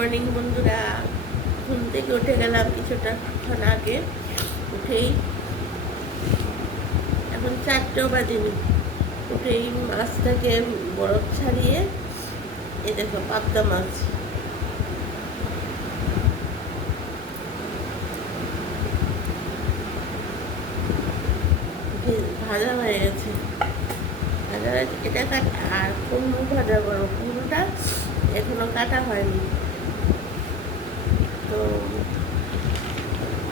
Morning বন্ধুরা। ঘুম থেকে উঠে গেলাম কিছুক্ষণ আগে। উঠেই এখন 4টেও বাজেনি। উঠেই মাছটাকে বরফ ছাড়িয়ে এই দেখো পাবদা মাছ ভাজা হয়ে গেছে। ভাজা এটা কাটা আর কুমড়ো ভাজা করো। কুমড়োটা এখনো কাটা হয়নি। তো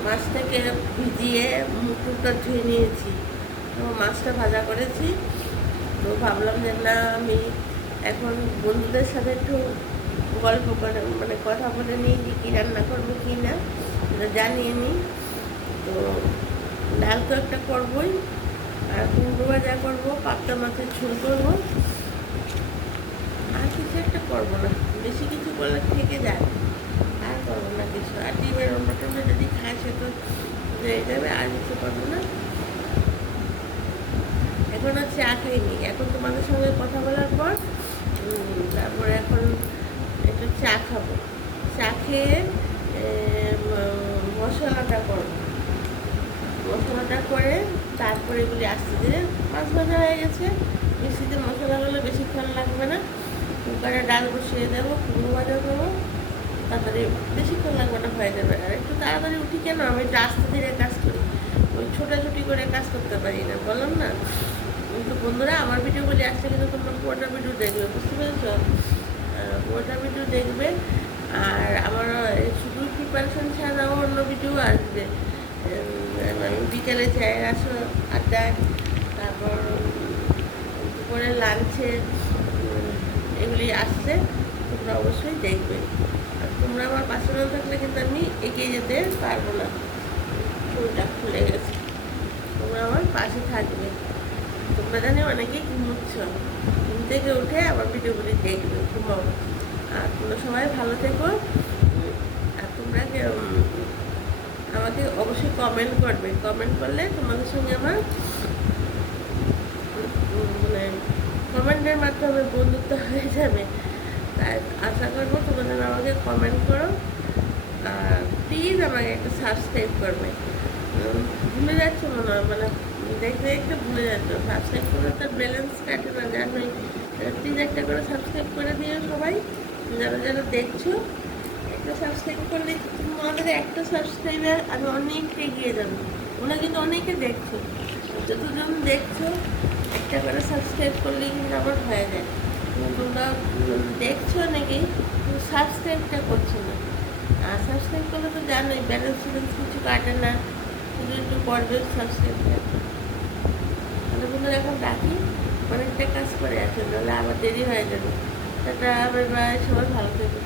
মাছটাকে ভিজিয়ে মুখটা ধুয়ে নিয়েছি। তো মাছটা ভাজা করেছি। তো ভাবলাম যে না, আমি এখন বন্ধুদের সাথে একটু গল্প করে মানে কথা বলে নিই যে কী রান্না করবো কি না জানিয়ে নিই। তো ডাল তো একটা করবোই, আর কুমড়ো ভাজা করবো, পাবদা মাছের ঝোল করবো, আর কিছু একটা করবো না। বেশি কিছু করলে থেকে যায়, আর করবো না কিছু। আর ডিমের অন্যটা যদি খায় সে তো হয়ে যাবে, আর কিছু করবো না। এখনও চা খাইনি। এখন তোমাদের সঙ্গে কথা বলার পর তারপরে এখন একটু চা খাবো। চা খেয়ে মশলাটা করবো। মশলাটা করে তারপরে এগুলি আস্তে ধীরে মাছ ভাজা হয়ে গেছে। মিক্সিতে মশলাগুলো বেশিক্ষণ লাগবে না। কুকারে ডাল বসিয়ে দেবো, কুমড়ো ভাজা করবো, তাড়াতাড়ি বেশিক্ষণ লাগবে না, হয়ে যাবে। আর একটু তাড়াতাড়ি উঠি কেন, আমি একটু আস্তে ধীরে কাজ করি, ওই ছোটাছুটি করে কাজ করতে পারি না, বললাম না। কিন্তু বন্ধুরা, আমার ভিডিওগুলি আসছে কিন্তু তোমরা পুরোটা ভিডিও দেখবে, বুঝতে পেরেছো? পুরোটা ভিডিও দেখবে। আর আমার শুধু প্রিপারেশন ছাড়াও অন্য ভিডিও আসবে। আমি বিকেলে চায়ের আড্ডায়, তারপর দুপুরে লাঞ্চে, এগুলি আসছে, তোমরা অবশ্যই দেখবে। আর তোমরা আমার পাশে না থাকলে কিন্তু আমি এগিয়ে যেতে পারবো না। ফুলটা খুলে গেছে, তোমরা আমার পাশে থাকবে। তোমরা জানি অনেকেই ঘুমোচ্ছ, ঘুম থেকে উঠে আমার ভিডিওগুলি দেখবে, ঘুমাও। আর তোমরা সবাই ভালো থেকো। আর তোমরা আমাকে অবশ্যই কমেন্ট করবে। কমেন্ট করলে তোমাদের সঙ্গে আমার মানে কমেন্টের মাধ্যমে বন্ধুত্ব হয়ে যাবে। তাই আশা করবো তোমরা যেন আমাকে কমেন্ট করো। আর প্লিজ আমাকে একটা সাবস্ক্রাইব করবে। ভুলে যাচ্ছ মনে হয়, মানে দেখতে দেখতে ভুলে যাচ্ছ। সাবস্ক্রাইব করে তো ব্যালেন্স কাটে না, জানোই। প্লিজ একটা করে সাবস্ক্রাইব করে দিও সবাই, যারা যারা দেখছো। একটা সাবস্ক্রাইব করলে তোমাদের একটা সাবস্ক্রাইবার আমি অনেকটা এগিয়ে যাবো। ওরা কিন্তু অনেকে দেখছো, যতজন দেখছো একটা করে সাবস্ক্রাইব করলেই কিন্তু আমার হয়ে যায়। তোমরা দেখছো অনেকেই, কিন্তু সাবস্ক্রাইবটা করছো না। আর সাবস্ক্রাইব করলে তো জানোই, ব্যালেন্স ট্যালেন্স কিছু কাটে না, শুধু একটু করবে সাবস্ক্রাইব করে। তাহলে বন্ধুরা এখন রাখি, অনেকটা কাজ করে আছে, নাহলে আবার দেরি হয়ে যাবে। সেটা আবার সবাই ভালো থাকবে।